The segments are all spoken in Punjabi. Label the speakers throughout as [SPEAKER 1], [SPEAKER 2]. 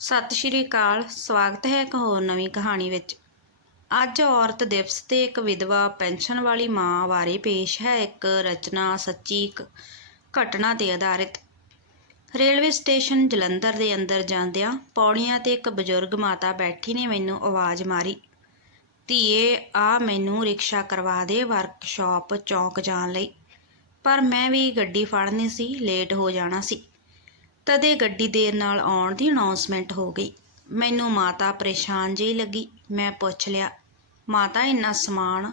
[SPEAKER 1] ਸਤਿ ਸ਼੍ਰੀ ਅਕਾਲ, ਸਵਾਗਤ ਹੈ ਇੱਕ ਹੋਰ ਨਵੀਂ ਕਹਾਣੀ ਵਿੱਚ। ਅੱਜ ਔਰਤ ਦਿਵਸ ਤੇ ਇੱਕ ਵਿਧਵਾ ਪੈਨਸ਼ਨ ਵਾਲੀ ਮਾਂ ਬਾਰੇ ਪੇਸ਼ ਹੈ ਇੱਕ ਰਚਨਾ ਸੱਚੀ ਇੱਕ ਘਟਨਾ ਤੇ ਆਧਾਰਿਤ। ਰੇਲਵੇ ਸਟੇਸ਼ਨ ਜਲੰਧਰ ਦੇ ਅੰਦਰ ਜਾਂਦਿਆਂ ਪੌੜੀਆਂ ਤੇ ਇੱਕ ਬਜ਼ੁਰਗ ਮਾਤਾ ਬੈਠੀ ਨੇ ਮੈਨੂੰ ਆਵਾਜ਼ ਮਾਰੀ। ਧੀਏ, ਆ ਮੈਨੂੰ ਰਿਕਸ਼ਾ ਕਰਵਾ ਦੇ ਵਰਕਸ਼ਾਪ ਚੌਂਕ ਜਾਣ ਲਈ। ਪਰ ਮੈਂ ਵੀ ਗੱਡੀ ਫੜਨੀ ਸੀ, ਲੇਟ ਹੋ ਜਾਣਾ ਸੀ। ਤਦੇ ਗੱਡੀ ਦੇਰ ਨਾਲ ਆਉਣ ਦੀ ਅਨਾਉਂਸਮੈਂਟ ਹੋ ਗਈ। ਮੈਨੂੰ ਮਾਤਾ ਪਰੇਸ਼ਾਨ ਜਿਹੀ ਲੱਗੀ। ਮੈਂ ਪੁੱਛ ਲਿਆ, ਮਾਤਾ, ਇੰਨਾ ਸਮਾਨ?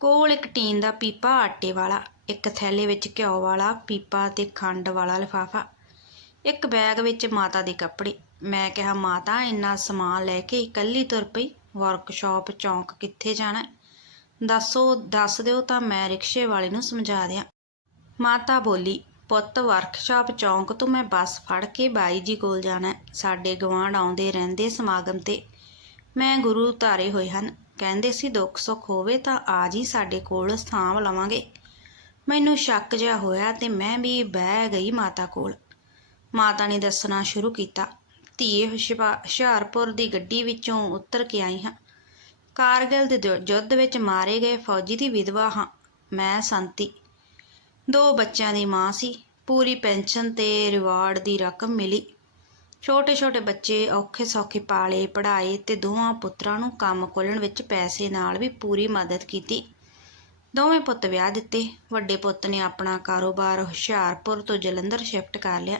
[SPEAKER 1] ਕੋਲ ਇੱਕ ਟੀਨ ਦਾ ਪੀਪਾ ਆਟੇ ਵਾਲਾ, ਇੱਕ ਥੈਲੇ ਵਿੱਚ ਘਿਓ ਵਾਲਾ, ਪੀਪਾ ਤੇ ਖੰਡ ਵਾਲਾ ਲਿਫਾਫਾ, ਇੱਕ ਬੈਗ ਵਿੱਚ ਮਾਤਾ ਦੇ ਕੱਪੜੇ। ਮੈਂ ਕਿਹਾ, ਮਾਤਾ, ਇੰਨਾ ਸਮਾਨ ਲੈ ਕੇ ਇਕੱਲੀ ਤੁਰ ਪਈ? ਵਰਕਸ਼ਾਪ ਚੌਂਕ ਕਿੱਥੇ ਜਾਣਾ ਦੱਸੋ, ਦੱਸ ਦਿਓ ਤਾਂ ਮੈਂ ਰਿਕਸ਼ੇ ਵਾਲੇ ਨੂੰ ਸਮਝਾ ਦਿਆਂ। ਮਾਤਾ ਬੋਲੀ ਪੁੱਤ ਵਰਕਸ਼ਾਪ ਚੌਂਕ ਤੋਂ ਮੈਂ ਬੱਸ ਫੜ ਕੇ ਬਾਈ ਜੀ ਕੋਲ ਜਾਣਾ। ਸਾਡੇ ਗਵਾਂਢ ਆਉਂਦੇ ਰਹਿੰਦੇ ਸਮਾਗਮ ਤੇ। ਮੈਂ ਗੁਰੂ ਧਾਰੇ ਹੋਏ ਹਨ। ਕਹਿੰਦੇ ਸੀ ਦੁੱਖ ਸੁੱਖ ਹੋਵੇ ਤਾਂ ਆ ਜੀ ਸਾਡੇ ਕੋਲ, ਸਾਂਭ ਲਵਾਂਗੇ। ਮੈਨੂੰ ਸ਼ੱਕ ਜਿਹਾ ਹੋਇਆ ਤੇ ਮੈਂ ਵੀ ਬਹਿ ਗਈ ਮਾਤਾ ਕੋਲ। ਮਾਤਾ ਨੇ ਦੱਸਣਾ ਸ਼ੁਰੂ ਕੀਤਾ, ਧੀਏ ਹੁਸ਼ਿਆਰ- ਹੁਸ਼ਿਆਰਪੁਰ ਦੀ ਗੱਡੀ ਵਿੱਚੋਂ ਉਤਰ ਕੇ ਆਈ ਹਾਂ। ਕਾਰਗਿਲ ਦੇ ਯੁੱਧ ਵਿੱਚ ਮਾਰੇ ਗਏ ਫੌਜੀ ਦੀ ਵਿਧਵਾ ਹਾਂ। ਮੈਂ ਸੰਤੀ। ਦੋ ਬੱਚਿਆਂ ਦੀ ਮਾਂ ਸੀ। ਪੂਰੀ ਪੈਨਸ਼ਨ ਤੇ ਰਿਵਾਰਡ ਦੀ ਰਕਮ ਮਿਲੀ। ਛੋਟੇ ਛੋਟੇ ਬੱਚੇ ਔਖੇ ਸੌਖੇ ਪਾਲੇ, ਪੜ੍ਹਾਏ ਤੇ ਦੋਵਾਂ ਪੁੱਤਰਾਂ ਨੂੰ ਕੰਮ ਖੋਲ੍ਹਣ ਵਿੱਚ ਪੈਸੇ ਨਾਲ ਵੀ ਪੂਰੀ ਮਦਦ ਕੀਤੀ। ਦੋਵੇਂ ਪੁੱਤ ਵਿਆਹ ਦਿੱਤੇ। ਵੱਡੇ ਪੁੱਤ ਨੇ ਆਪਣਾ ਕਾਰੋਬਾਰ ਹੁਸ਼ਿਆਰਪੁਰ ਤੋਂ ਜਲੰਧਰ ਸ਼ਿਫਟ ਕਰ ਲਿਆ।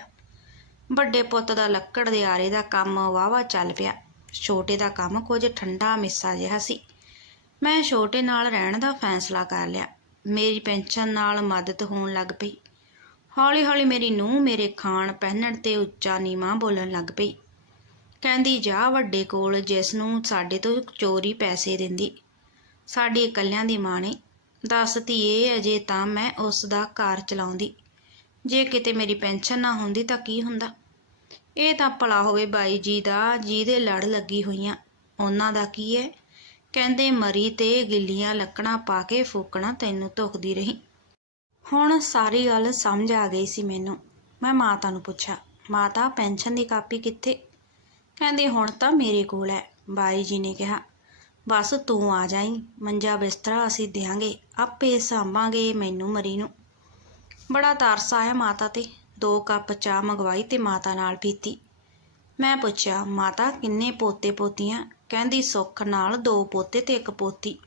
[SPEAKER 1] ਵੱਡੇ ਪੁੱਤ ਦਾ ਲੱਕੜ ਦੇ ਆਰੇ ਦਾ ਕੰਮ ਵਾਵਾ ਚੱਲ ਪਿਆ। ਛੋਟੇ ਦਾ ਕੰਮ ਕੁਝ ਠੰਡਾ ਮਿੱਸਾ ਜਿਹਾ ਸੀ। ਮੈਂ ਛੋਟੇ ਨਾਲ ਰਹਿਣ ਦਾ ਫੈਸਲਾ ਕਰ ਲਿਆ। ਮੇਰੀ ਪੈਨਸ਼ਨ ਨਾਲ ਮਦਦ ਹੋਣ ਲੱਗ ਪਈ। ਹੌਲੀ ਹੌਲੀ ਮੇਰੀ ਨੂੰਹ ਮੇਰੇ ਖਾਣ ਪਹਿਨਣ ਤੇ ਉੱਚਾ ਨੀਵਾਂ ਬੋਲਣ ਲੱਗ ਪਈ। ਕਹਿੰਦੀ, ਜਾ ਵੱਡੇ ਕੋਲ, ਜਿਸ ਨੂੰ ਸਾਡੇ ਤੋਂ ਚੋਰੀ ਪੈਸੇ ਦਿੰਦੀ। ਸਾਡੀ ਇਕੱਲਿਆਂ ਦੀ ਮਾਂ ਨੇ। ਦੱਸ ਧੀਏ, ਅਜੇ ਤਾਂ ਮੈਂ ਉਸ ਦਾ ਘਰ ਚਲਾਉਂਦੀ। ਜੇ ਕਿਤੇ ਮੇਰੀ ਪੈਨਸ਼ਨ ਨਾ ਹੁੰਦੀ ਤਾਂ ਕੀ ਹੁੰਦਾ? ਇਹ ਤਾਂ ਭਲਾ ਹੋਵੇ ਬਾਈ ਜੀ ਦਾ, ਜਿਹਦੇ ਲੜ ਲੱਗੀ ਹੋਈਆਂ। ਉਹਨਾਂ ਦਾ ਕੀ ਹੈ ਕਹਿੰਦੇ ਮਰੀ ਤੇ ਗਿੱਲੀਆਂ ਲੱਕੜਾਂ ਪਾ ਕੇ ਫੂਕਣਾ ਤੈਨੂੰ ਧੁਖਦੀ ਰਹੀ। ਹੁਣ ਸਾਰੀ ਗੱਲ ਸਮਝ ਆ ਗਈ ਸੀ ਮੈਨੂੰ। ਮੈਂ ਮਾਤਾ ਨੂੰ ਪੁੱਛਿਆ, ਮਾਤਾ, ਪੈਨਸ਼ਨ ਦੀ ਕਾਪੀ ਕਿੱਥੇ? ਕਹਿੰਦੇ, ਹੁਣ ਤਾਂ ਮੇਰੇ ਕੋਲ ਹੈ, ਬਾਈ ਜੀ ਨੇ ਕਿਹਾ। ਬਸ ਤੂੰ ਆ ਜਾਈਂ, ਮੰਜਾ ਬਿਸਤਰਾ ਅਸੀਂ ਦਿਆਂਗੇ, ਆਪੇ ਸਾਂਭਾਂਗੇ ਮੈਨੂੰ ਮਰੀ ਨੂੰ। ਬੜਾ ਤਰਸ ਆਇਆ ਮਾਤਾ ਤੇ, ਦੋ ਕੱਪ ਚਾਹ ਮੰਗਵਾਈ ਤੇ ਮਾਤਾ ਨਾਲ ਪੀਤੀ। ਮੈਂ ਪੁੱਛਿਆ, ਮਾਤਾ, ਕਿੰਨੇ ਪੋਤੇ ਪੋਤੀਆਂ ਕਹਿੰਦੀ, ਸੁੱਖ ਨਾਲ ਦੋ ਪੋਤੇ ਤੇ ਇੱਕ ਪੋਤੀ।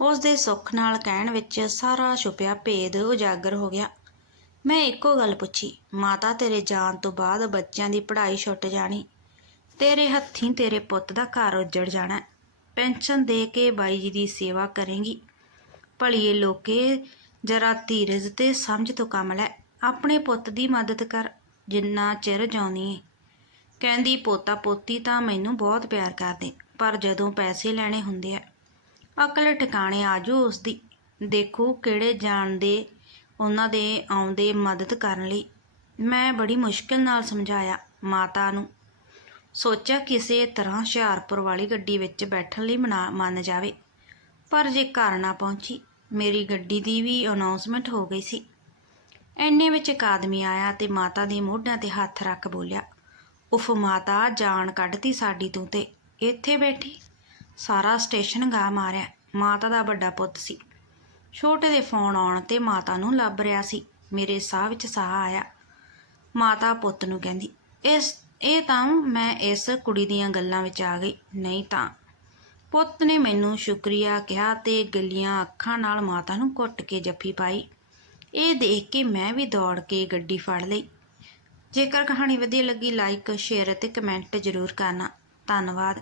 [SPEAKER 1] ਉਸ ਦੇ ਸੁੱਖ ਨਾਲ ਕਹਿਣ ਵਿੱਚ ਸਾਰਾ ਛੁਪਿਆ ਭੇਦ ਉਜਾਗਰ ਹੋ ਗਿਆ। ਮੈਂ ਇੱਕੋ ਗੱਲ ਪੁੱਛੀ, ਮਾਤਾ ਤੇਰੇ ਜਾਣ ਤੋਂ ਬਾਅਦ ਬੱਚਿਆਂ ਦੀ ਪੜ੍ਹਾਈ ਛੁੱਟ ਜਾਣੀ? ਤੇਰੇ ਹੱਥੀਂ ਤੇਰੇ ਪੁੱਤ ਦਾ ਘਰ ਉੱਜੜ ਜਾਣਾ? ਪੈਨਸ਼ਨ ਦੇ ਕੇ ਬਾਈ ਜੀ ਦੀ ਸੇਵਾ ਕਰੇਂਗੀ? ਭਲੀਏ ਲੋਕੇ, ਜਰਾ ਧੀਰਜ ਤੇ ਸਮਝ ਤੋਂ ਕੰਮ ਲੈ। ਆਪਣੇ ਪੁੱਤ ਦੀ ਮਦਦ ਕਰ, ਜਿੰਨਾ ਚਿਰ ਜਿਉਂਦੀ ਏ। ਕਹਿੰਦੀ, ਪੋਤਾ ਪੋਤੀ ਤਾਂ ਮੈਨੂੰ ਬਹੁਤ ਪਿਆਰ ਕਰਦੇ, ਪਰ ਜਦੋਂ ਪੈਸੇ ਲੈਣੇ ਹੁੰਦੇ ਆ, ਅਕਲ ਟਿਕਾਣੇ ਆਜੋ ਉਸ ਦੀ ਦੇਖੋ ਕਿਹੜੇ ਜਾਣਦੇ, ਉਹਨਾਂ ਦੇ ਆਉਂਦੇ ਮਦਦ ਕਰਨ ਲਈ। ਮੈਂ ਬੜੀ ਮੁਸ਼ਕਿਲ ਨਾਲ ਸਮਝਾਇਆ ਮਾਤਾ ਨੂੰ, ਸੋਚਿਆ ਕਿਸੇ ਤਰ੍ਹਾਂ ਹੁਸ਼ਿਆਰਪੁਰ ਵਾਲੀ ਗੱਡੀ ਵਿੱਚ ਬੈਠਣ ਲਈ ਮਨਾ, ਮੰਨ ਜਾਵੇ। ਪਰ ਜੇ ਘਰ ਨਾ ਪਹੁੰਚੀ, ਮੇਰੀ ਗੱਡੀ ਦੀ ਵੀ ਅਨਾਉਂਸਮੈਂਟ ਹੋ ਗਈ ਸੀ। ਐਨੇ ਵਿੱਚ ਇੱਕ ਆਦਮੀ ਆਇਆ ਤੇ ਮਾਤਾ ਦੇ ਮੋਢਿਆਂ ਤੇ ਹੱਥ ਰੱਖ ਬੋਲਿਆ ਉਫ ਮਾਤਾ, ਜਾਨ ਕੱਢਤੀ ਸਾਡੀ ਤੂੰ ਤੇ। ਇੱਥੇ ਬੈਠੀ। ਸਾਰਾ ਸਟੇਸ਼ਨ ਗਾ ਮਾਰਿਆ। ਮਾਤਾ ਦਾ ਵੱਡਾ ਪੁੱਤ ਸੀ। ਛੋਟੇ ਦੇ ਫੋਨ ਆਉਣ ਤੇ ਮਾਤਾ ਨੂੰ ਲੱਭ ਰਿਹਾ ਸੀ। ਮੇਰੇ ਸਾਹ ਵਿੱਚ ਸਾਹ ਆਇਆ। ਮਾਤਾ ਪੁੱਤ ਨੂੰ ਕਹਿੰਦੀ, ਇਸ, ਇਹ ਤਾਂ ਮੈਂ ਇਸ ਕੁੜੀ ਦੀਆਂ ਗੱਲਾਂ ਵਿੱਚ ਆ ਗਈ। ਨਹੀਂ ਤਾਂ। ਪੁੱਤ ਨੇ ਮੈਨੂੰ ਸ਼ੁਕਰੀਆ ਕਿਹਾ ਤੇ ਗਲੀਆਂ ਅੱਖਾਂ ਨਾਲ ਮਾਤਾ ਨੂੰ ਘੁੱਟ ਕੇ ਜੱਫੀ ਪਾਈ। ਇਹ ਦੇਖ ਕੇ ਮੈਂ ਵੀ ਦੌੜ ਕੇ ਗੱਡੀ ਫੜ ਲਈ। ਜੇਕਰ ਕਹਾਣੀ ਵਧੀਆ ਲੱਗੀ ਲਾਈਕ ਸ਼ੇਅਰ ਅਤੇ ਕਮੈਂਟ ਜ਼ਰੂਰ ਕਰਨਾ। ਧੰਨਵਾਦ।